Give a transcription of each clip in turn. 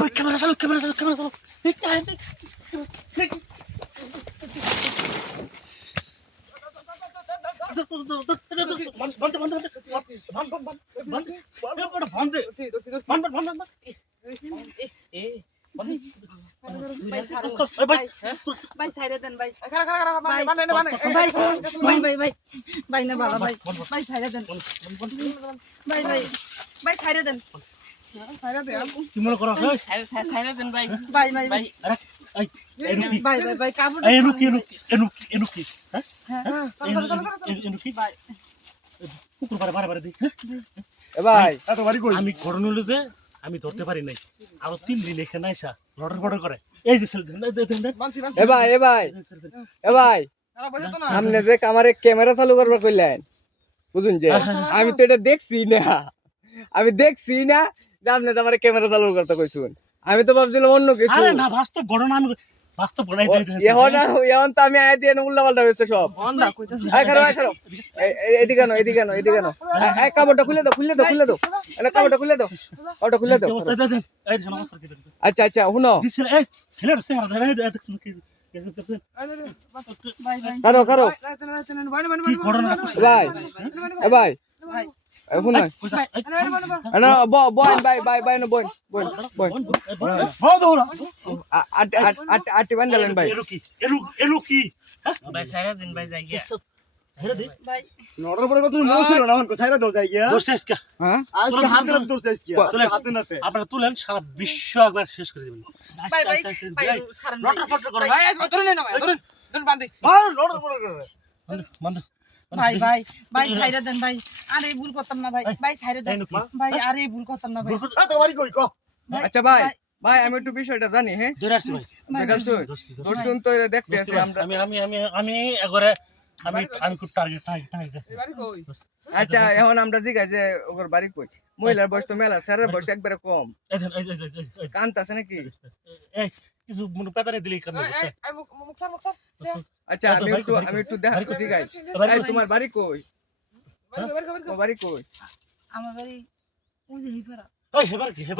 ভাই ক্যামেরা চালু ভাই ছাইরে দেন ভাই ভাই না বাবা ভাই ছাইরে দেন ভাই ছাইরে দেন কি মনে করো ছাইরে দেন ভাই ভাই কাপড় এনুকি হ্যাঁ এনুকি কুকুর বারে দি ভাই এত বাড়ি কই আমি ঘটনা হলো যে আমি ধরতে পারি নাই আরো 3 দিন লেখে না এসা লটর করে এই যে ছেলে ভাই আপনি যে আমারে ক্যামেরা চালু করবে কইলেন বুঝুন যে আমি তো এটা দেখছি না যে আপনি তো আমার ক্যামেরা চালু করতে কইছুন আমি তো ভাবছিলাম অন্য কিছু আরে না বাস্তব ঘটনা আমি বাস্তব ঘটনা এখন তো আমি আয় দিয়ে উল্টা পাল্টা হয়েছে সব এদিকে কাপড়টা খুলে দাও কাপড়টা খুলে দাও আচ্ছা শুনো কারো ভাই শুনো আটি বান্ধালেন ভাই আপনারা তুলেন সারা বিশ্ব একবার শেষ করে দেবেন ভাই ছাইরে দেন ভাই আরে ভুল করতাম না ভাই ছাইরে দেন ভাই আরে ভুল করতাম না ভাই আচ্ছা ভাই আমি একটু বিষয়টা জানি হ্যাঁ দর্শন তো দেখতে আছি আমরা আমি একবারে আমি খুব টার্গেট আচ্ছা এখন আমরা জিজ্ঞাসা যে ওর বাড়ি কই মহিলার বয়স তো মেলা স্যারের বয়স একবারে কম কান্ত আছে নাকি কিছু মনে পেতারে দিলেই কান আচ্ছা আমি একটু দেখা জিজ্ঞাই তোমার বাড়ি কই বাড়ি কই আমার বাড়ি ওই যে হিফারা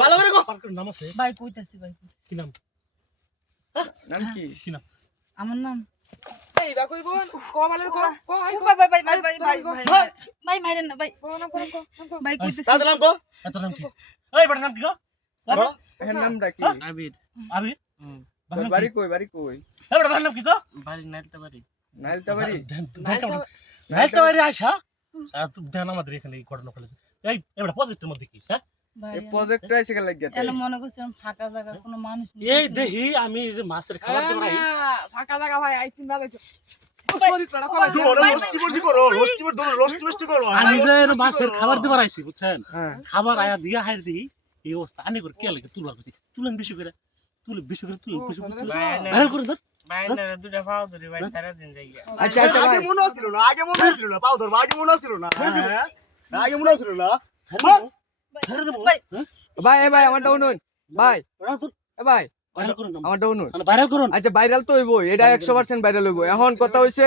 ভালো করে পার্কের নাম আছে ভাই কইতাছি ভাই কি নাম কি নাম আমার নাম এই বা কই বোন কো মালের কো ভাই মাইরেন না ভাই ভাই কইতাছি তাদের নাম কো এত নাম কি এই বড় নাম কি গো এর নামটা কি আবির তোর বাড়ি কই এই বড় নাম কি গো বাড়ি নাইলতা বাড়ি নাইলতা বাড়ি আয়শা তুই ধ্যান আমাদের এখানে এই ঘটনা ফেলেছে এই বড় প্রজেক্টের মধ্যে কি হ্যাঁ এই প্রজেক্ট আইছে কে লাগিয়া তাহলে মনে করছিলাম ফাঁকা জায়গা কোনো মানুষ নেই এই দেখি আমি যে মাছের খাবার দেব নাই ফাঁকা জায়গা ভাই আইছিন বাজাইছো আমি যে মাছের খাবার দেবার আইছি বুঝছেন খাবার আয়া দিয়া হাইর দিই এই অবস্থা আনি করে কে লাগে তুলবার কইছি তুলেন বেশি করে তুলে ভাইরাল করে ধর বাইরে দুটা পাও ধরে ভাই সারা দিন যাই আচ্ছা আগে মনে ছিল না পাও ধর আগে মনে ছিল না ছেড়ে দেব ভাই আমারটা শুনুন ভাই আমারটা শুনুন ভাইরাল করুন আচ্ছা ভাইরাল তো হইবো এটা 100% ভাইরাল হইবো এখন কথা হইছে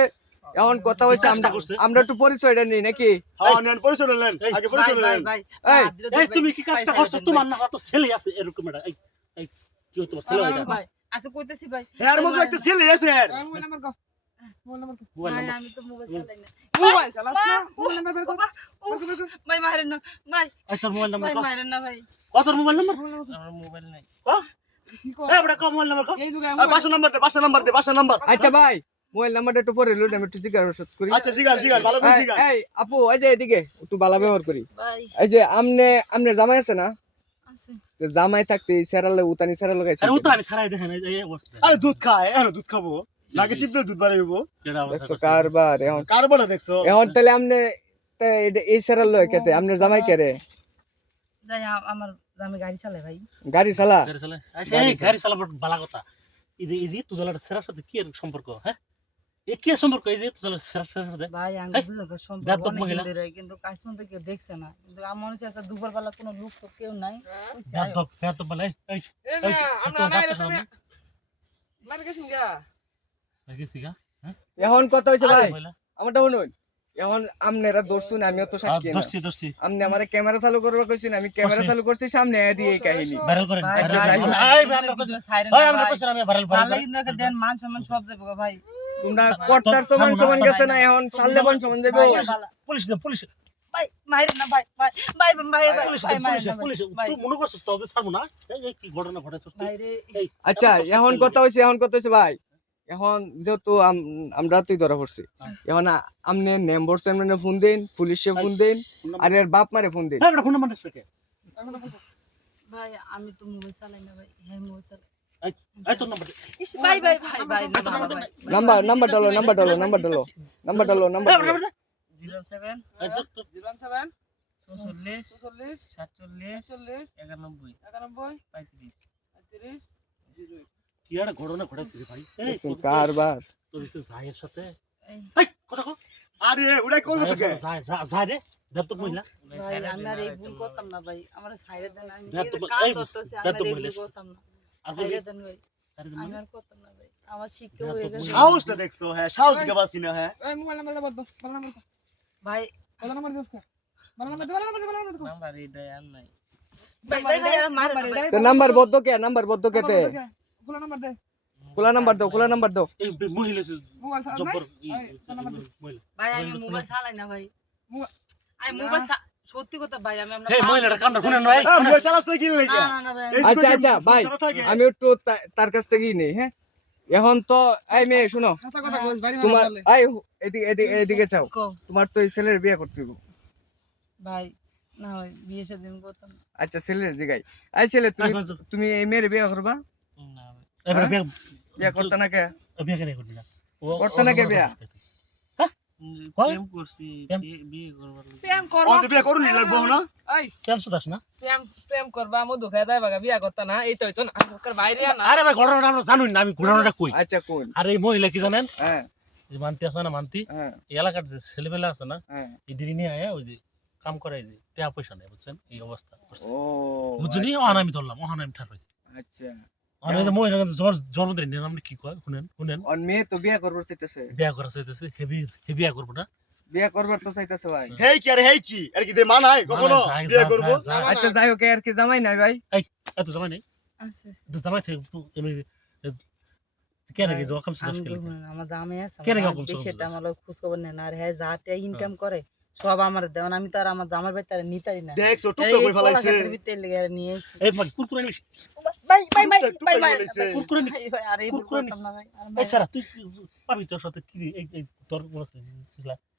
আমরা একটু পরিচয়টা নেই নাকি এই তুমি কি কাজটা করছো তোমার না তো ছেলে আছে এরকম এটা এই কি তোমার ছেলে এটা ভাই আচ্ছা কইতাছি ভাই এর মধ্যে একটা ছেলে আছে মোবাইল নাম্বার কো ভাই আমি তো মোবাইল চালাই না মোবাইল চালাস না মোবাইল নাম্বার বের কর ভাই মাইরেন না ভাই এই তোর মোবাইল নাম্বার ভাই কো মাইরেন না ভাই কত মোবাইল নাম্বার আমার মোবাইল নাই কি কো এই বড় কম মোবাইল নাম্বার কো এই যুগে বাসা নাম্বার আচ্ছা ভাই মোবাইল নাম্বারটা একটু পরে লইলে আমি একটু জিজ্ঞাসা করি আচ্ছা জিগাল ভালো করে জিগাল এই আপু এই যে এদিকে একটু ভালো ব্যবহার করি ভাই এই যে আমনে জামাই আছে না আছে তো জামাই থাকতে সেরালে উতানি সেরা লাগাইছে আরে উতানি ছাড়াই দেখেন এই অবস্থা আরে দুধ খায় দুধ খাবো নাকি চিপলে দুধ বাড়াইবো এটা দেখছো অবস্থা কারবার এখন কারবারটা দেখছো এখন তাহলে আমনে এই সেরাল লয় কেতে আমনে জামাই কে রে যাই আমার জামে গাড়ি চালায় ভাই গাড়ি চালা গাড়ি চালায় এই গাড়ি চালাবার বালা কথা এই যে তুজলাটা সেরার সাথে কি এর সম্পর্ক হ্যাঁ এ কি সম্পর্ক এই যে তুজলার সেরার সাথে ভাই আমি দুজনকে সম্পর্ক বেয়াদব অনেক মহিলা। দিন ধরে কিন্তু কাজ মধ্যে কেউ দেখছে না কিন্তু আমার মনে হচ্ছে আচ্ছা দুপুরবেলা কোনো লোক তো কেউ নাই কইছে আয়ো। বেয়াদব বলে এই এ না আমরা নাইলে তুমি মানে গেছিন গা গেছি গা এখন কথা হইছে ভাই মহিলা আমারটা শুনুন এখন আপনারা ধরছুন, আমিও তো সাক্ষী না। দোস্তি আপনি আমারে ক্যামেরা চালু করবার কইছেন, আমি ক্যামেরা চালু করছি, সামনে আয়া দিয়ে এই কাহিনী। ভাইরাল করেন ভাই, আচ্ছা, ভাই, যাই হোক। ভাই, এই ভাই, ভাই, ভিডিও ছাইরেন ভাই না, আমরা ভাই। কইছেন আমি ভাইরাল সারলে কিন্তু একটা দেন মান সম্মান সব দেবো গো ভাই। তোমরা কর্তার সমান সমান গেছে না, এখন সারলে মান সমান যাবো। ভাই, ভালো। পুলিশ ভাই, মাইরেন না ভাই, ভাই, ভাই, ভাই, ভাই, পুলিশ ভাই, মাইরেন না, পুলিশ ভাই। তুই মনে করছিস তোকে ছাড়বো না? এই কি ঘটনা ঘটেছে ভাই রে, আচ্ছা, এখন কথা হইছে ভাই, এখন যেহেতু আমরা তুই ধরা পড়ছি, এখন আপনি নেম্বর চেয়ারম্যানে ফোন দিন, পুলিশে ফোন দিন, আর এর বাপ মারে ফোন দিন। ভাই ফোন নাম্বার কে? ভাই, আমি তো মোবাইল চালাই না ভাই, হ্যাঁ মোবাইল চালাই। এই তোর নাম্বার ইস, ভাই, ভাই, ভাই, ভাই, না, না, ভাই, নাম্বার ডালো। 07 এই তোর 07 44 46 47 46 91 91 35 35 02 কি একটা ঘটনা ঘটেছে রে ভাই। এই দেখছেন কারবার। তোর একটু জায়ের সাথে এই। এই কথা কো আরে ওটাই করবো তোকে যায় রে দেব তো মহিলা ভাই, আমি আর এই ভুল করতাম না ভাই, আমার সাইরে দেন, আমি দেখ তো, কান এই, ধরতেছি, দেখ আমি তো আর এই বলিস। ভুল করতাম না। আর সাইরে দেন ভাই, আরে আমি আর করতাম না ভাই, আমার শিক্ষা দেখ হয়ে তো, গেছে। সাহসটা দেখছো? হ্যাঁ, সাহস দিতে পারছি না। হ্যাঁ, এই মোবাইল নাম্বারটা বল, মোবাইল নাম্বার ভাই, দিস কা? মোবাইল নাম্বার নাম্বার এটা আর নাই। ভাই, ভাই, ভাই, আর মারেন না ভাই। তো নাম্বার বদ্ধ কে তে? ফুল নাম্বার দে। খোলা নাম্বার দাও। এই মহিলা মোবাইল সাথে জব্বর মহিলা ভাই, আমি মোবাইল চালাই না ভাই। মোবাইল- আমি মোবাইল সত্যি কথা ভাই, আমি আপনার এই মহিলাটা কামটা শুনে নয় মোবাইল চালাস না কি লাগে? না, না, না ভাই, এই আচ্ছা, সুযোগে আচ্ছা, ভাই, চালা থাকে। আমি একটু তার কাছ থেকেই নেই। হ্যাঁ, এখন তো এই মেয়ে শুনো, হাসা কথা বল, বাড়ি না তোমার বলে। এদিকে চাও, কও, তোমার তো এই ছেলের বিয়ে করতে হবে। ভাই, না ভাই, বিয়ে শাদী আমি করতাম না। আচ্ছা, ছেলের জিগাই, এই ছেলে তুমি এই মেয়ের বিয়ে করবা? না ভাই। এবারে বিয়ে করতে না কে? বিয়ে কেন করবি না করতে না কে বিয়া? প্রেম করছি, বিয়ে করবার লাগে। প্রেম করবা। আমাদের বিয়ে করুন লাগবো না? এই কেন শুধাস না প্রেম করবা, মধু খাই দেয় বাগা বিয়া করতা না, এই তো হইতো না। আজকাল বাইরে না। আরে ভাই ঘটনাটা আমরা জানুই না আমি ঘটনাটা কই আচ্ছা, কোন? আর এই মহিলা কি জানেন হ্যাঁ, যে মানতি আছে না মানতি হ্যাঁ, এই এলাকার যে ছেলেবেলা আছে না হ্যাঁ। এই দিদি নিয়ে আয়া ওই যে কাম করাই যে টাকা পয়সা নেই বুঝছেন এই অবস্থা করছে। ও, বুঝছেন আচ্ছা, ওহান আমি ধরলাম ওহান আমি ঠার হয়েছি আচ্ছা। ওহান ওই যে মহিলা কিন্তু জন্মদিন নিয়ে আপনি কি কয় শুনেন ওর মেয়ে তো বিয়ে করবার চাইতেছে, বিয়া করা চাইতেছে হে বিয়া করবো না বিয়ে করবার তো চাইতেছে ভাই। হেই কি আরে হেই কি? আর কি দে মানায় কখনো যায়, বিয়ে যায়, করবো? যায়, যায়। আচ্ছা, যাই হোক, আর কি জামাই নাই ভাই? এত জামাই নেই আচ্ছা, আচ্ছা। তো জামাই থেকে এমনি কেন কি ভাই, রকম আমি সিস্টেম তো শুনেন, আমার দামে আছে, কেন আমার এরকম বেশি সব একটা আমার খোঁজ খবর নেন, আর হ্যাঁ যাতে ইনকাম করে সব আমার দেওয়ান, আমি তো আর আমার জামার বাড়িতে আর নিতারি না। দেখছো এই টুকটা কই ফেলাইছে। কলাখাতের ভিতরে লেগে আর নিয়ে এসেছি। এই ভাই কুরকুরে নিস ভাই, ভাই, ভাই, টুকটা ভাই, ভাই, ফেলাইছে। কুরকুরে নিস ভাই, ভাই, আর এই ভুল কুরকুরে করতাম না ভাই, আর এই ভাই, সারা তুই পাবি তোর সাথে কি এই তোর মনে আছে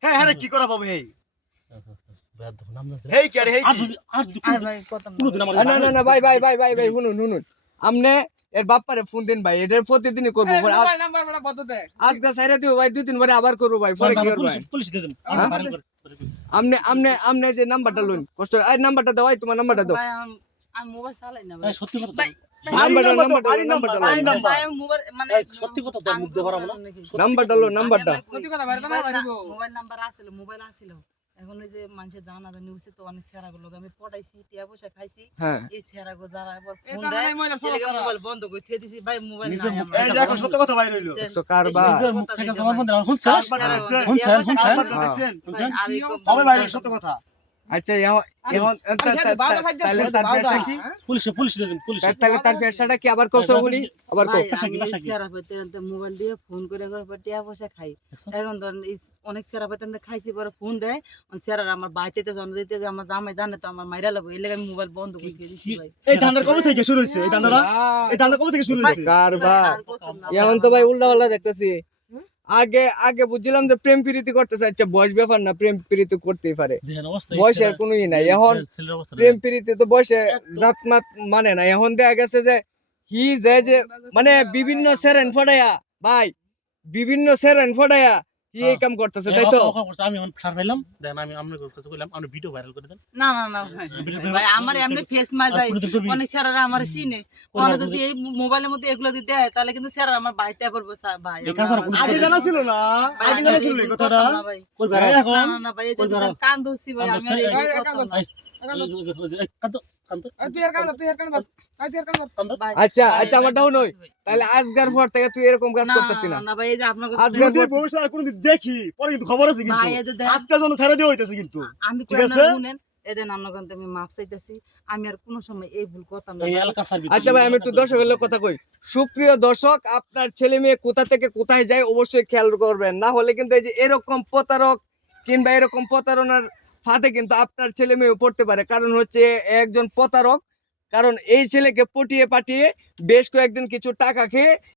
হ্যাঁ, হ্যাঁ, কি করা পাবো হেই? বেদ নাম না হেই কি আরে হেই আর কি? যদি আর ভাই করতাম না কোনদিন ভাই। আমার না, না, ভাই, শুনুন, আমনে এর বাপ্পারে ফোন দিন ভাই, এটার প্রতিদিনই করবো। এই মোবাইল নাম্বার বড় বদ্ধ দে। আজকে সাইরা দিও ভাই, 2 দিন পরে আবার করবো ভাই, পরে কি করবো ভাই? পুলিশ দিয়ে দেন হ্যাঁ? ভাইরাল করে আমনে যে নাম্বারটা লইন, কষ্ট এই নাম্বারটা দাও, তোমার নাম্বারটা দাও। ভাই, আমি মোবাইল চালাই না ভাই। এই সত্যি কথা ভাই, নাম্বারটা বাড়ির নাম্বারটা নাম্বার, লইন। বাড়ির নাম্বার। ভাই, আমি মোবাইল মানে এই সত্যি কথা তো মুখ দিয়ে বাড়াবো না। নাম্বারটা লো, নাম্বারটা। সত্যি কথা বাইরে না বাইরে গো। মোবাইল নাম্বার আছিল, মোবাইল আছিল, এখন ওই যে মানুষের জানা জানি উঠছে তো অনেক সেরা গুলো আমি পটাইছি, টিয়া পয়সা খাইছি, হ্যাঁ, এই সেরা গো যারা এবার এই ফোন কারণে দেয় এই মহিলার এলাকা সমস্যা। মোবাইল বন্ধ করে থুয়ে দিছি ভাই, মোবাইল নিজের নাই মুখ আমার। এই যে এখন সত্য কথা বাইরে হইলো। একশো কারবার। নিজের মুখ থেকে জমা বন্ধ শুনছ নাম্বারটা দেখছেন? নাম্বারটা হ্যাঁ। দেখছেন? ভাই, আর এই কম- তবে বাইরে সত্য কথা। আচ্ছা, এখন তাহলে তার পেশা কি? পুলিশ দিয়ে দেন পুলিশ তাহলে তার পেশাটা কি আবার কষ্ট বলি? আবার কো। ভাই, পেশা আমি কি, পেশা কি? সেরা পাইতে মোবাইল দিয়ে ফোন করে করে টিয়া পয়সা খাই। এখন ধরেন অনেক সেরা পাইতে খাইছি, পরে ফোন দেয় সেরা আমার বাইতে জন্ম দিতে যে আমার জামাই জানে তো আমার মাইরা লাগবে, এই লেগে আমি মোবাইল বন্ধ করে দিয়ে দিছি ভাই। এই ধান্দার কবে থেকে শুরু হইছে? এই ধান্দাটা? এই ধান্দা কবে থেকে শুরু হইছে? কারবার। আর করতাম না এখন তো ভাই উল্টা পাল্টা দেখতেছি। আগে বুঝছিলাম যে প্রেম প্রীতি করতেছে, আচ্ছা বয়স ব্যাপার না, প্রেম প্রীতি করতেই পারে, দেখেন অবস্থা বয়সের কোনো ই নাই। এখন ছেলের অবস্থা প্রেম প্রীতি তো বয়সে জাতমাত মানে না। এখন দেখা গেছে যে যে মানে বিভিন্ন সেরেন ফটাইয়া ভাই, বিভিন্ন সেরেন ফটাইয়া কি এই কাম করতেছে, তাই তো? আমি এখন ছাড় পাইলাম দেন আমি আপনার কাছে কইলাম আপনি ভিডিও ভাইরাল করে দেন না না না ভাই, ভাই আমার এমনি ফেস মার ভাই, অনেক স্যাররা আমার চিনে, কোনো যদি এই মোবাইলের মধ্যে এগুলো দিতে দেয় তাহলে কিন্তু স্যার আমার বাইতে পড়বো ভাই। এই কাজটা কোনো আগে জানা ছিল না? ভাই, আগে আমি জানা আর ছিল এই এই ভুল কথাটা? করতাম না ভাই। কই হ্যাঁ, ভাই এখন না না ভাই, এই যে কান ধরছি ভাই, আমি আর এই ভুল করতাম না। কান্ত কান্দর তুই আর কান তুই আর কান তুই আর কান কান্দর ভাই আচ্ছা আচ্ছা আমার ডাউন হই তাহলে আজকের পর থেকে তুই এরকম কাজ না করতেছিস না না ভাই এই যে আপনাকে আজকে যদি ভবিষ্যৎ আর কোনোদিন দেখি পরে কিন্তু খবর আছে কিন্তু ভাই এই যে দেখ- আজকের জন্য ছেড়ে দিয়ে হইতেছে কিন্তু আমি ঠিক কই আছে? না শুনেন এদের আপনাকে আমি মাপ চাইতেছি আমি আর কোনো সময় এই ভুল করতাম না এই ভাই। এলাকা সার্ভিস আচ্ছা ভাই আমি একটু দর্শকের লোক কথা কই সুপ্রিয় দর্শক আপনার ছেলে মেয়ে কোথা থেকে কোথায় যায় অবশ্যই খেয়াল করবেন না হলে কিন্তু এই যে এরকম প্রতারক কিংবা এরকম প্রতারণার ফাঁদে কিন্তু আপনার ছেলে মেয়ে পড়তে পারে কারণ হচ্ছে একজন প্রতারক কারণ এই ছেলেকে পটিয়ে পাঠিয়ে বেশ কয়েকদিন কিছু টাকা খেয়ে